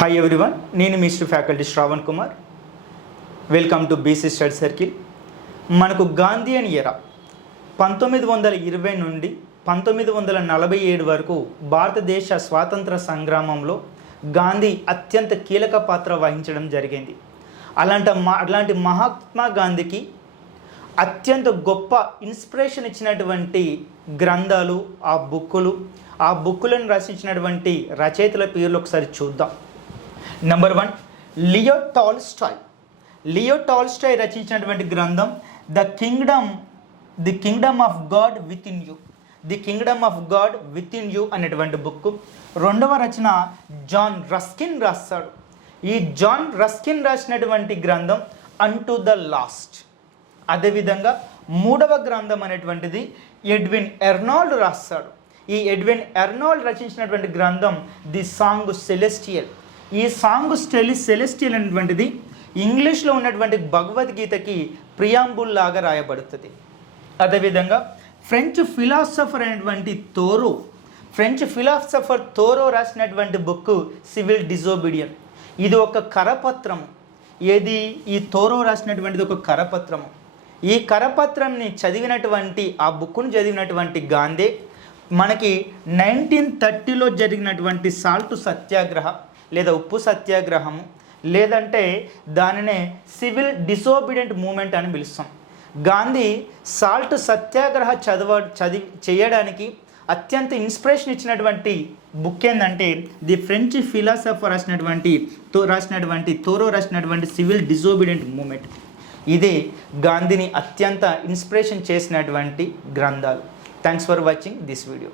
Hi everyone, నేను మీ faculty Shravan Kumar. Welcome to BC study circle. మనకు గాంధీయన్ ఎరా 1920 నుండి 1947 వరకు భారతదేశ స్వాతంత్ర సంగ్రామంలో గాంధీ అత్యంత కీలక పాత్ర వహించడం జరిగింది. అలాంటి మహాత్మా గాంధీకి అత్యంత గొప్ప ఇన్స్పిరేషన్ ఇచ్చినటువంటి గ్రంథాలు, ఆ బుక్కులను రచించినటువంటి రచయితల పేర్లు ఒకసారి చూద్దాం. నెంబర్ 1, లియో టాల్స్టాయ్ రచించినటువంటి గ్రంథం the Kingdom of God with in you అనేటువంటి బుక్. రెండవ రచన జాన్ రస్కిన్ రాస్తాడు. ఈ జాన్ రస్కిన్ రాసినటువంటి గ్రంథం అంటు ద లాస్ట్. అదేవిధంగా మూడవ గ్రంథం అనేటువంటిది ఎడ్విన్ ఎర్నాల్డ్ రాస్తాడు. ఈ ఎడ్విన్ ఎర్నాల్డ్ రచించినటువంటి గ్రంథం ది సాంగ్ సెలెస్టియల్. ఈ సాంగ్ సెలెస్టియల్ అనేటువంటిది ఇంగ్లీష్లో ఉన్నటువంటి భగవద్గీతకి ప్రియాంబుల్ లాగా రాయబడుతుంది. అదేవిధంగా ఫ్రెంచ్ ఫిలాసఫర్ తోరో రాసినటువంటి బుక్ సివిల్ డిజోబీడియన్. ఇది ఒక కరపత్రము. ఈ తోరో రాసినటువంటిది ఒక కరపత్రము. ఈ కరపత్రంని ఆ బుక్ను చదివినటువంటి గాంధీ మనకి 1930లో జరిగినటువంటి సాల్ట్ సత్యాగ్రహ లేదా ఉప్పు సత్యాగ్రహము, లేదంటే దానినే సివిల్ డిసోబీడియంట్ మూమెంట్ అని పిలుస్తాం. గాంధీ సాల్ట్ సత్యాగ్రహ చేయడానికి అత్యంత ఇన్స్పిరేషన్ ఇచ్చినటువంటి బుక్ ఏంటంటే ది ఫ్రెంచ్ ఫిలాసఫర్ తోరో రాసినటువంటి సివిల్ డిసోబీడియంట్ మూమెంట్. ఇదే గాంధీని అత్యంత ఇన్స్పిరేషన్ చేసినటువంటి గ్రంథాలు. Thanks for watching this video.